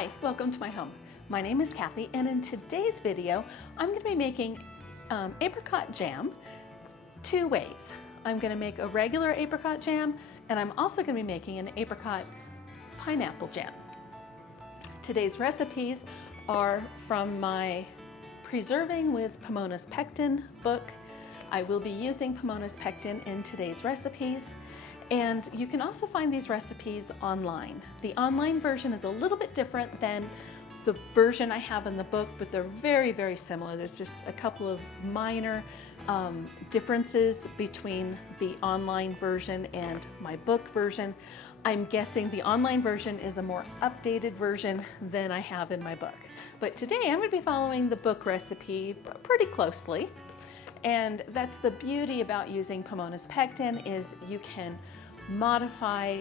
Hi, welcome to my home. My name is Kathy, and in today's video, I'm going to be making apricot jam two ways. I'm going to make a regular apricot jam, and I'm also going to be making an apricot pineapple jam. Today's recipes are from my Preserving with Pomona's Pectin book. I will be using Pomona's Pectin in today's recipes. And you can also find these recipes online. The online version is a little bit different than the version I have in the book, but they're very, very similar. There's just a couple of minor differences between the online version and my book version. I'm guessing the online version is a more updated version than I have in my book. But today I'm going to be following the book recipe pretty closely. And that's the beauty about using Pomona's Pectin, is you can modify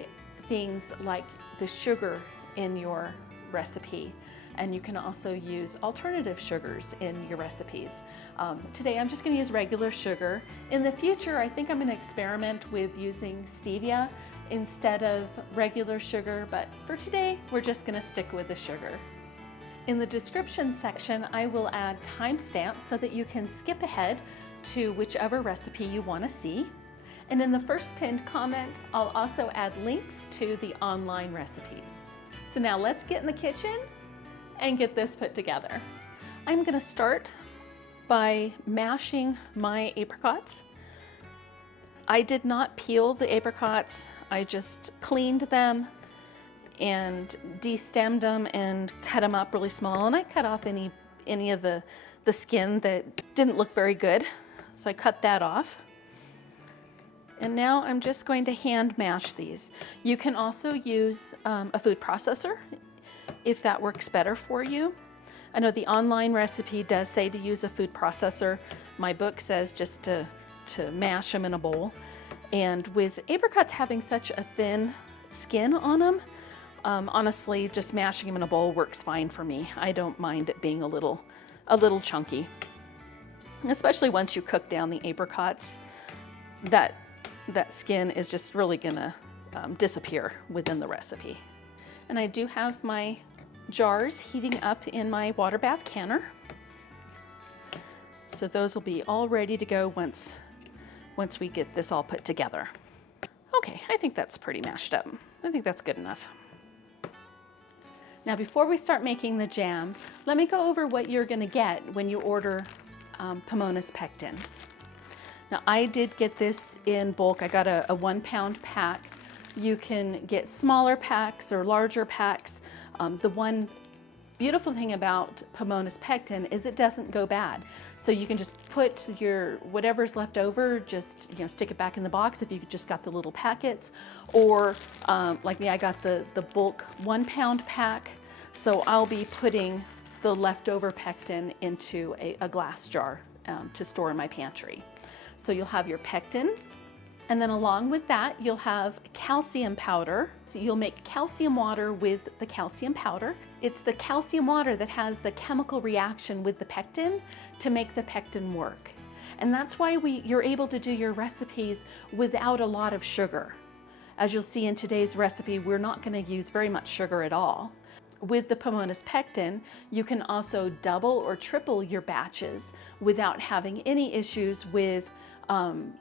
things like the sugar in your recipe, and you can also use alternative sugars in your recipes. Today I'm just going to use regular sugar. In the future, I think I'm going to experiment with using stevia instead of regular sugar, but for today we're just going to stick with the sugar. In the description section, I will add timestamps so that you can skip ahead to whichever recipe you want to see. And in the first pinned comment, I'll also add links to the online recipes. So now let's get in the kitchen and get this put together. I'm going to start by mashing my apricots. I did not peel the apricots. I just cleaned them and destemmed them and cut them up really small. And I cut off any of the skin that didn't look very good. So I cut that off. And now I'm just going to hand mash these. You can also use a food processor if that works better for you. I know the online recipe does say to use a food processor. My book says just to mash them in a bowl. And with apricots having such a thin skin on them, honestly, just mashing them in a bowl works fine for me. I don't mind it being a little chunky. Especially once you cook down the apricots, that skin is just really gonna disappear within the recipe. And I do have my jars heating up in my water bath canner. So those will be all ready to go once we get this all put together. Okay, I think that's pretty mashed up. I think that's good enough. Now before we start making the jam, let me go over what you're gonna get when you order Pomona's Pectin. Now I did get this in bulk. I got a 1 pound pack. You can get smaller packs or larger packs. The one beautiful thing about Pomona's Pectin is it doesn't go bad. So you can just put your whatever's left over, just stick it back in the box if you just got the little packets, or like me, I got the bulk 1 pound pack. So I'll be putting the leftover pectin into a glass jar to store in my pantry. So you'll have your pectin, and then along with that, you'll have calcium powder. So you'll make calcium water with the calcium powder. It's the calcium water that has the chemical reaction with the pectin to make the pectin work. And that's why you're able to do your recipes without a lot of sugar. As you'll see in today's recipe, we're not going to use very much sugar at all. With the Pomona's Pectin, you can also double or triple your batches without having any issues with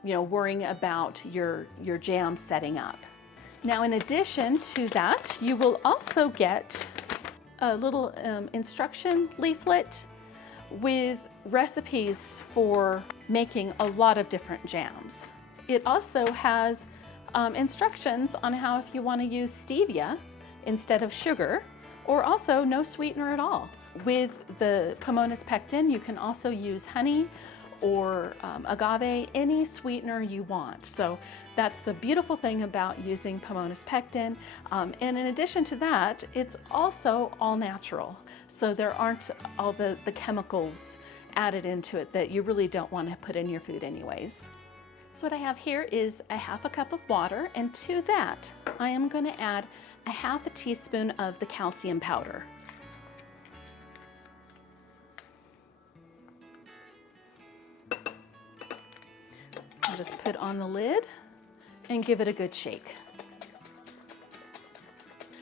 worrying about your jam setting up. Now, in addition to that, you will also get a little instruction leaflet with recipes for making a lot of different jams. It also has instructions on how, if you want to use stevia instead of sugar, or also no sweetener at all. With the Pomona's Pectin, you can also use honey or agave, any sweetener you want. So that's the beautiful thing about using Pomona's Pectin. And in addition to that, it's also all natural. So there aren't all the chemicals added into it that you really don't want to put in your food anyways. So what I have here is a 1/2 cup of water, and to that, I am going to add a 1/2 teaspoon of the calcium powder. I'll just put on the lid and give it a good shake.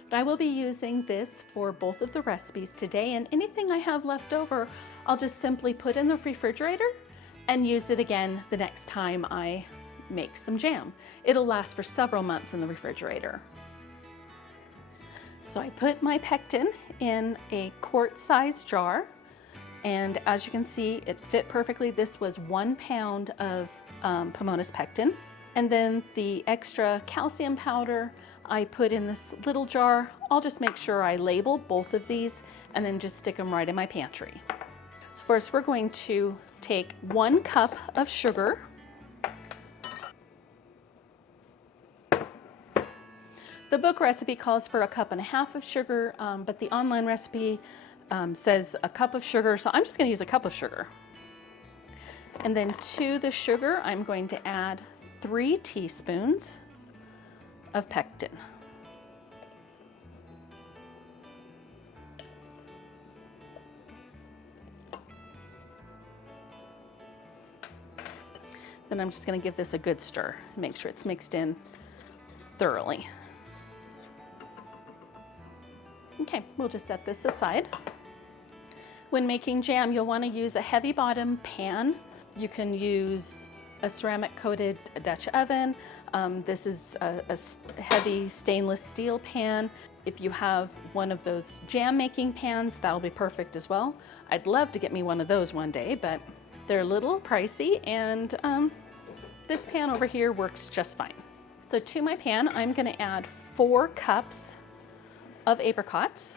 But I will be using this for both of the recipes today, and anything I have left over, I'll just simply put in the refrigerator and use it again the next time I make some jam. It'll last for several months in the refrigerator. So I put my pectin in a quart-sized jar, and as you can see, it fit perfectly. This was 1 pound of Pomona's pectin. And then the extra calcium powder I put in this little jar. I'll just make sure I label both of these and then just stick them right in my pantry. So first we're going to take 1 cup of sugar. The book recipe calls for 1.5 cups of sugar, but the online recipe says 1 cup of sugar, so I'm just going to use 1 cup of sugar. And then to the sugar, I'm going to add 3 teaspoons of pectin. Then I'm just going to give this a good stir, make sure it's mixed in thoroughly. Okay, we'll just set this aside. When making jam, you'll want to use a heavy bottom pan. You can use a ceramic coated Dutch oven. This is a heavy stainless steel pan. If you have one of those jam making pans, that'll be perfect as well. I'd love to get me one of those one day, but they're a little pricey, and this pan over here works just fine. So to my pan, I'm going to add 4 cups of apricots.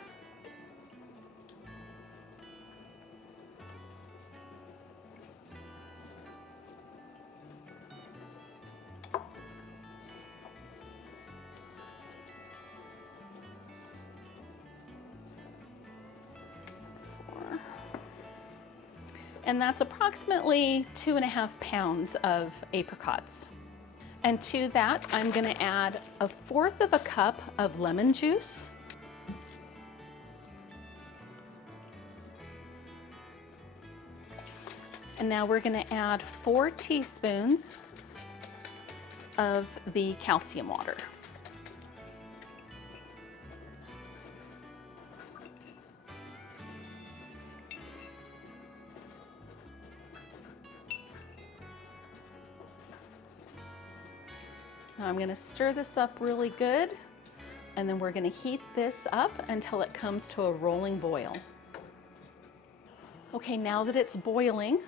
And that's approximately 2.5 pounds of apricots. And to that, I'm going to add 1/4 cup of lemon juice. And now we're going to add 4 teaspoons of the calcium water. Now I'm going to stir this up really good, and then we're going to heat this up until it comes to a rolling boil. Okay, now that it's boiling,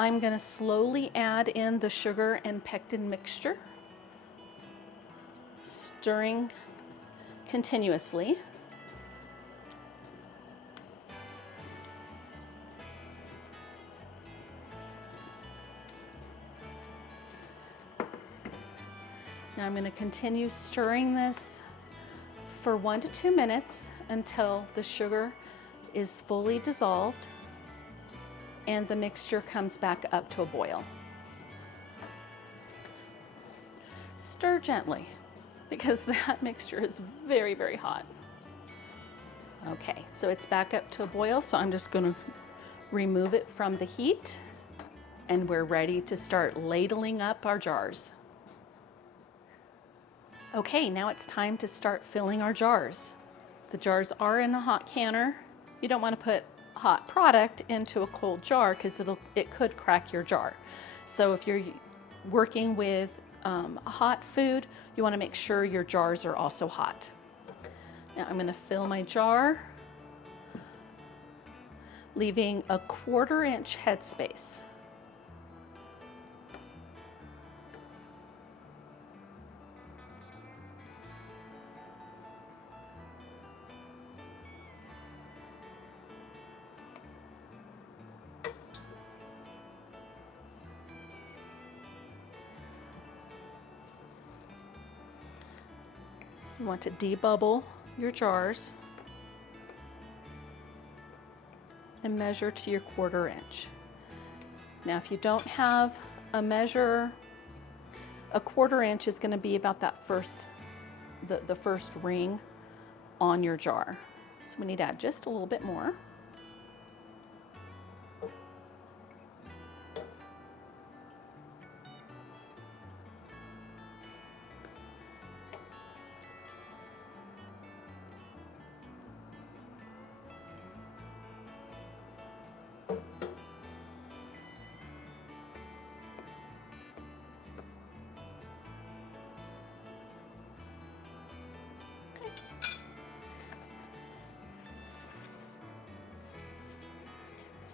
I'm going to slowly add in the sugar and pectin mixture, stirring continuously. Now I'm going to continue stirring this for 1 to 2 minutes until the sugar is fully dissolved and the mixture comes back up to a boil. Stir gently because that mixture is very, very hot. Okay, so it's back up to a boil, so I'm just going to remove it from the heat, and we're ready to start ladling up our jars. Okay, now it's time to start filling our jars. The jars are in a hot canner. You don't want to put hot product into a cold jar because it could crack your jar. So if you're working with hot food, you want to make sure your jars are also hot. Now I'm going to fill my jar, leaving a 1/4 inch headspace. You want to debubble your jars and measure to your 1/4 inch. Now if you don't have a measure, a 1/4 inch is going to be about that the first ring on your jar. So we need to add just a little bit more.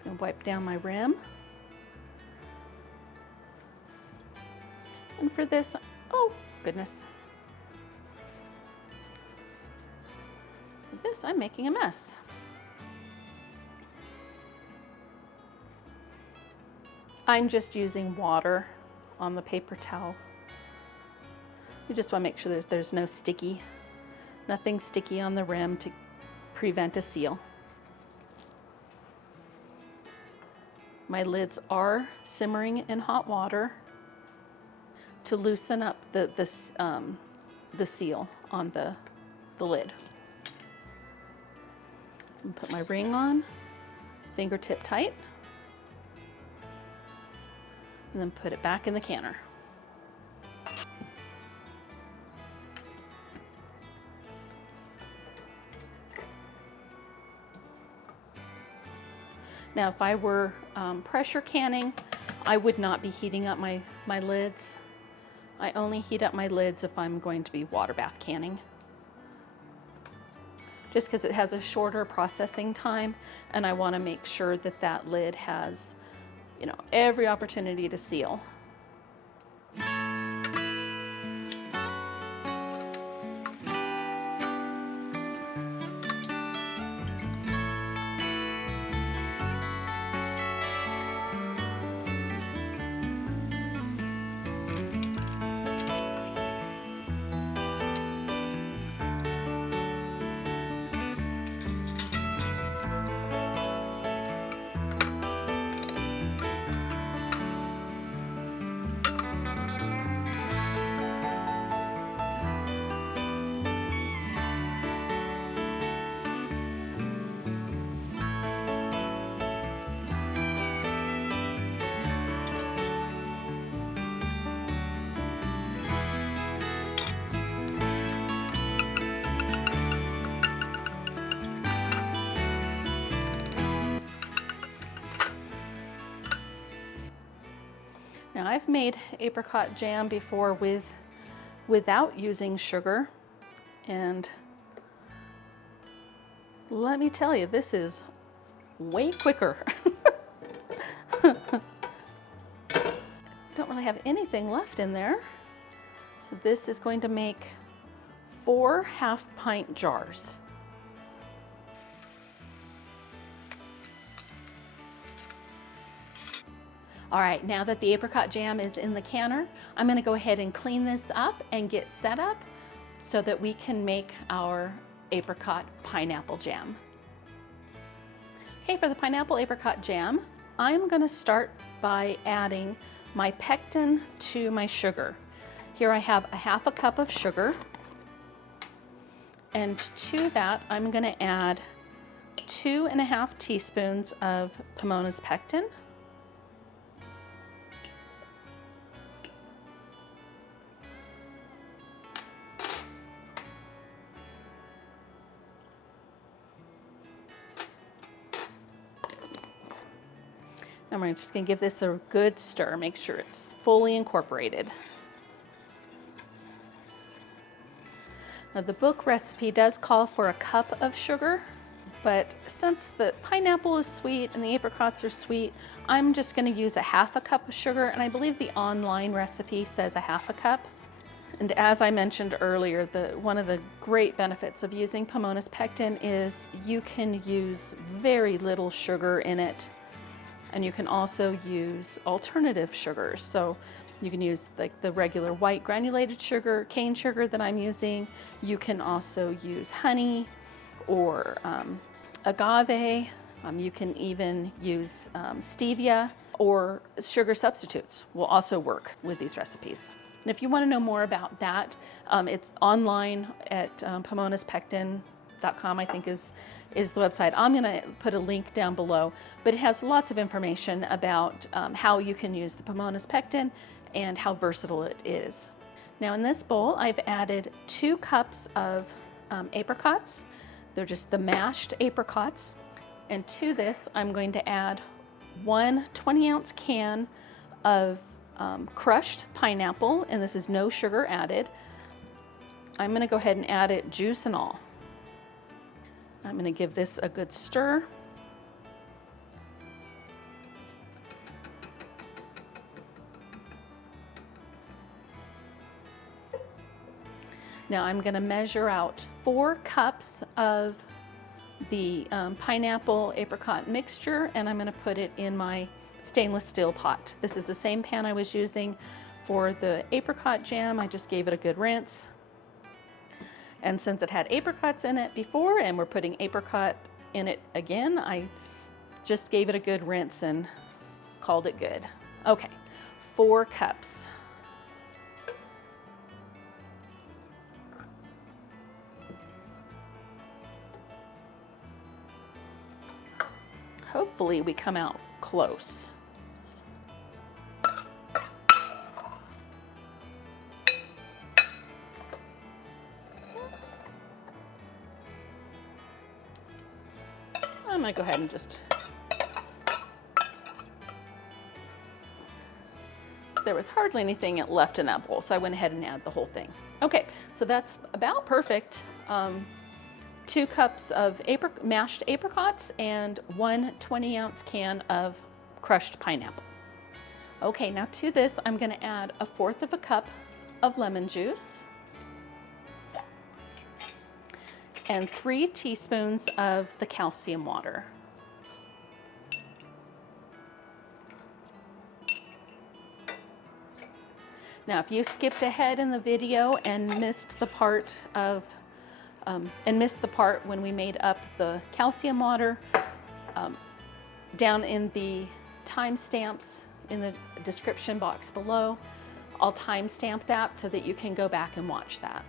And wipe down my rim. And for this, oh goodness. For this, I'm making a mess. I'm just using water on the paper towel. You just want to make sure there's nothing sticky on the rim to prevent a seal. My lids are simmering in hot water to loosen up the seal on the lid. And put my ring on, fingertip tight, and then put it back in the canner. Now, if I were pressure canning, I would not be heating up my lids. I only heat up my lids if I'm going to be water bath canning. Just because it has a shorter processing time, and I want to make sure that that lid has, you know, every opportunity to seal. Now, I've made apricot jam before without using sugar, and let me tell you, this is way quicker. Don't really have anything left in there. So this is going to make 4 half-pint jars. All right, now that the apricot jam is in the canner, I'm gonna go ahead and clean this up and get set up so that we can make our apricot pineapple jam. Okay, for the pineapple apricot jam, I'm gonna start by adding my pectin to my sugar. Here I have a 1/2 cup of sugar, and to that I'm gonna add 2½ teaspoons of Pomona's pectin. And we're just gonna give this a good stir, make sure it's fully incorporated. Now, the book recipe does call for a cup of sugar, but since the pineapple is sweet and the apricots are sweet, I'm just gonna use a 1/2 cup of sugar, and I believe the online recipe says a 1/2 cup. And as I mentioned earlier, one of the great benefits of using Pomona's pectin is you can use very little sugar in it. And you can also use alternative sugars. So you can use like the regular white granulated sugar, cane sugar that I'm using. You can also use honey or agave. You can even use stevia, or sugar substitutes will also work with these recipes. And if you want to know more about that, it's online at pomonaspectin.com, I think is the website. I'm going to put a link down below, but it has lots of information about how you can use the Pomona's pectin and how versatile it is. Now, in this bowl, I've added 2 cups of apricots. They're just the mashed apricots. And to this, I'm going to add 1 20-ounce can of crushed pineapple, and this is no sugar added. I'm going to go ahead and add it, juice and all. I'm going to give this a good stir. Now I'm going to measure out 4 cups of the pineapple-apricot mixture, and I'm going to put it in my stainless steel pot. This is the same pan I was using for the apricot jam. I just gave it a good rinse. And since it had apricots in it before and we're putting apricot in it again, I just gave it a good rinse and called it good. Okay, 4 cups. Hopefully we come out close. I'm gonna go ahead and just, there was hardly anything left in that bowl, so I went ahead and added the whole thing. Okay, so that's about perfect. 2 cups of mashed apricots and 1 20-ounce can of crushed pineapple. Okay, now to this, I'm gonna add 1/4 cup of lemon juice and 3 teaspoons of the calcium water. Now, if you skipped ahead in the video and missed the part when we made up the calcium water, down in the timestamps in the description box below, I'll timestamp that so that you can go back and watch that.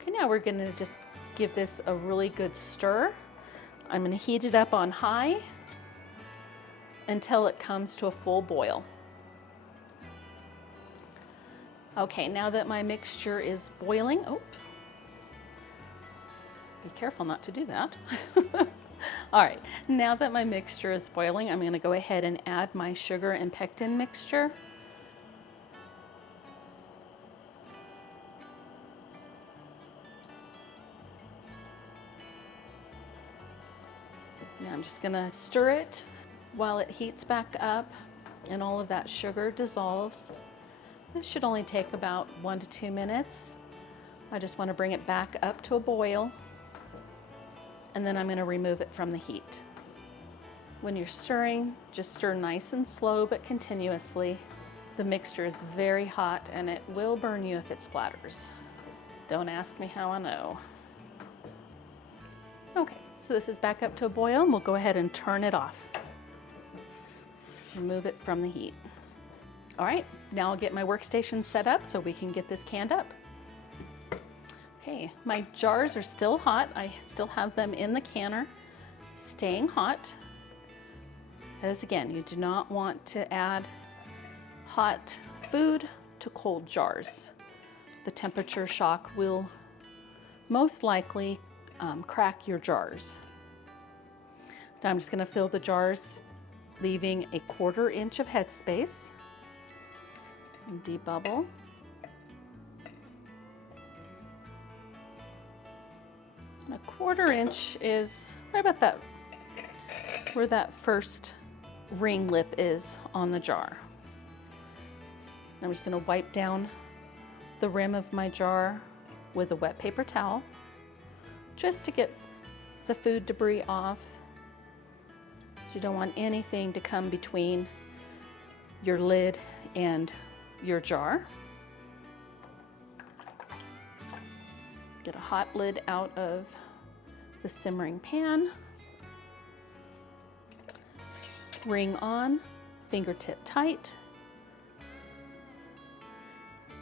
Okay, now we're gonna just give this a really good stir. I'm gonna heat it up on high until it comes to a full boil. Okay, now that my mixture is boiling, oh, be careful not to do that. All right, now that my mixture is boiling, I'm gonna go ahead and add my sugar and pectin mixture. Now I'm just gonna stir it while it heats back up and all of that sugar dissolves. This should only take about 1 to 2 minutes. I just want to bring it back up to a boil, and then I'm going to remove it from the heat. When you're stirring, just stir nice and slow but continuously. The mixture is very hot and it will burn you if it splatters. Don't ask me how I know. Okay, so this is back up to a boil, and we'll go ahead and turn it off. Remove it from the heat. All right, now I'll get my workstation set up so we can get this canned up. Okay, my jars are still hot. I still have them in the canner, staying hot. As again, you do not want to add hot food to cold jars. The temperature shock will most likely crack your jars. Now I'm just gonna fill the jars, leaving a 1/4 inch of headspace. And debubble. And 1/4 inch is right about that, where that first ring lip is on the jar. I'm just going to wipe down the rim of my jar with a wet paper towel just to get the food debris off. You don't want anything to come between your lid and your jar. Get a hot lid out of the simmering pan. Ring on, fingertip tight,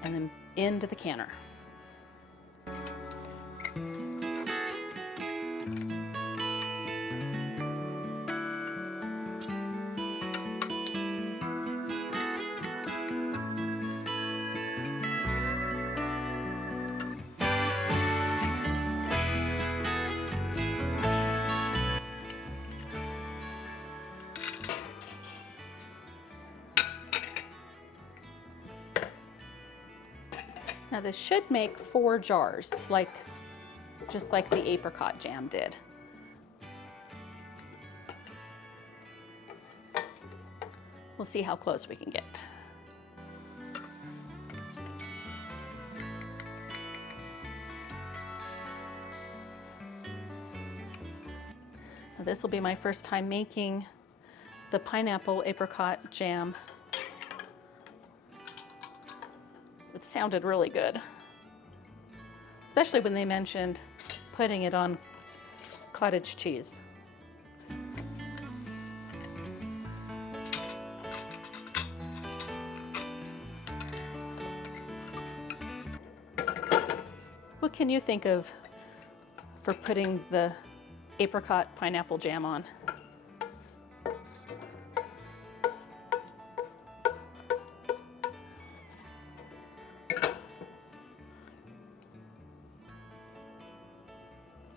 and then into the canner. Now this should make 4 jars, just like the apricot jam did. We'll see how close we can get. Now, this will be my first time making the pineapple-apricot jam. It sounded really good, especially when they mentioned putting it on cottage cheese. What can you think of for putting the apricot pineapple jam on?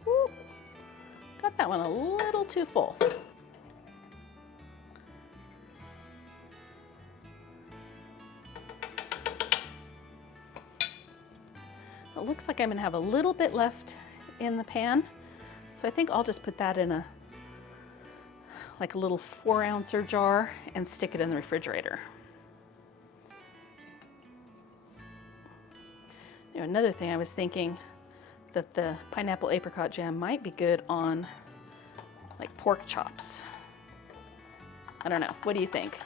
Ooh, got that one a little too full. It looks like I'm gonna have a little bit left in the pan, so I think I'll just put that in like a little 4-ouncer jar and stick it in the refrigerator. You know, another thing I was thinking that the pineapple apricot jam might be good on like pork chops. I don't know, what do you think?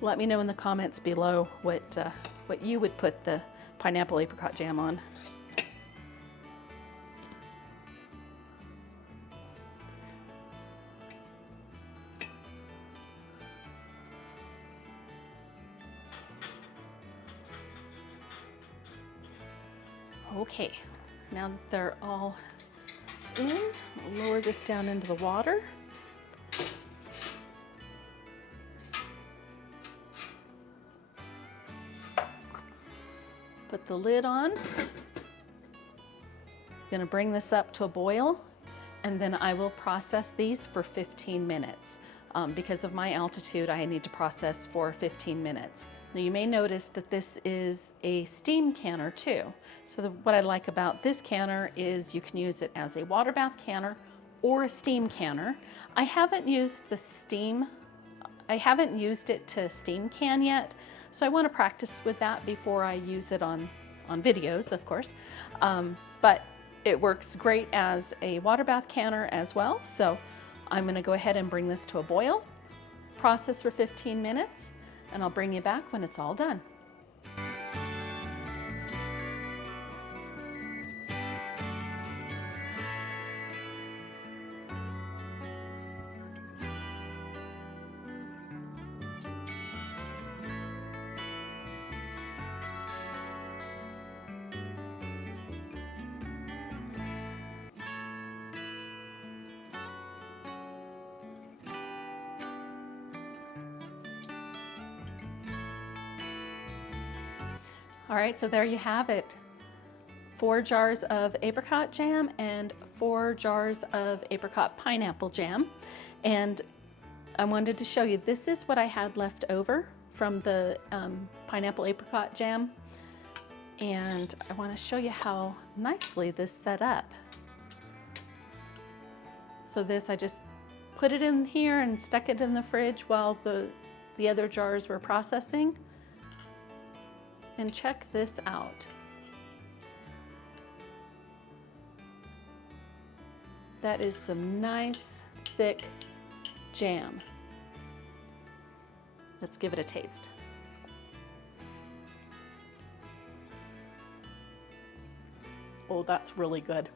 Let me know in the comments below what you would put the pineapple apricot jam on. Okay, now that they're all in, I'll lower this down into the water. Put the lid on. Gonna bring this up to a boil, and then I will process these for 15 minutes. Because of my altitude, I need to process for 15 minutes. Now you may notice that this is a steam canner too. So what I like about this canner is you can use it as a water bath canner or a steam canner. I haven't used it to steam can yet, so I want to practice with that before I use it on videos, of course. But it works great as a water bath canner as well. So I'm going to go ahead and bring this to a boil, process for 15 minutes, and I'll bring you back when it's all done. All right, so there you have it. 4 jars of apricot jam and 4 jars of apricot pineapple jam. And I wanted to show you, this is what I had left over from the pineapple apricot jam. And I want to show you how nicely this set up. So this, I just put it in here and stuck it in the fridge while the other jars were processing. And check this out. That is some nice, thick jam. Let's give it a taste. Oh, that's really good.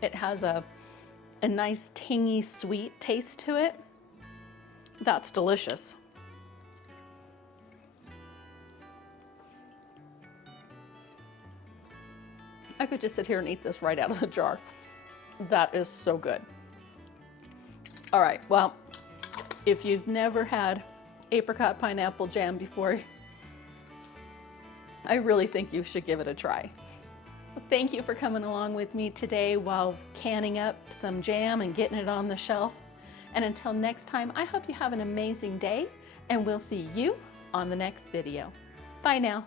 It has a nice, tangy, sweet taste to it. That's delicious. I could just sit here and eat this right out of the jar. That is so good. All right, well, if you've never had apricot pineapple jam before, I really think you should give it a try. Thank you for coming along with me today while canning up some jam and getting it on the shelf. And until next time, I hope you have an amazing day, and we'll see you on the next video. Bye now.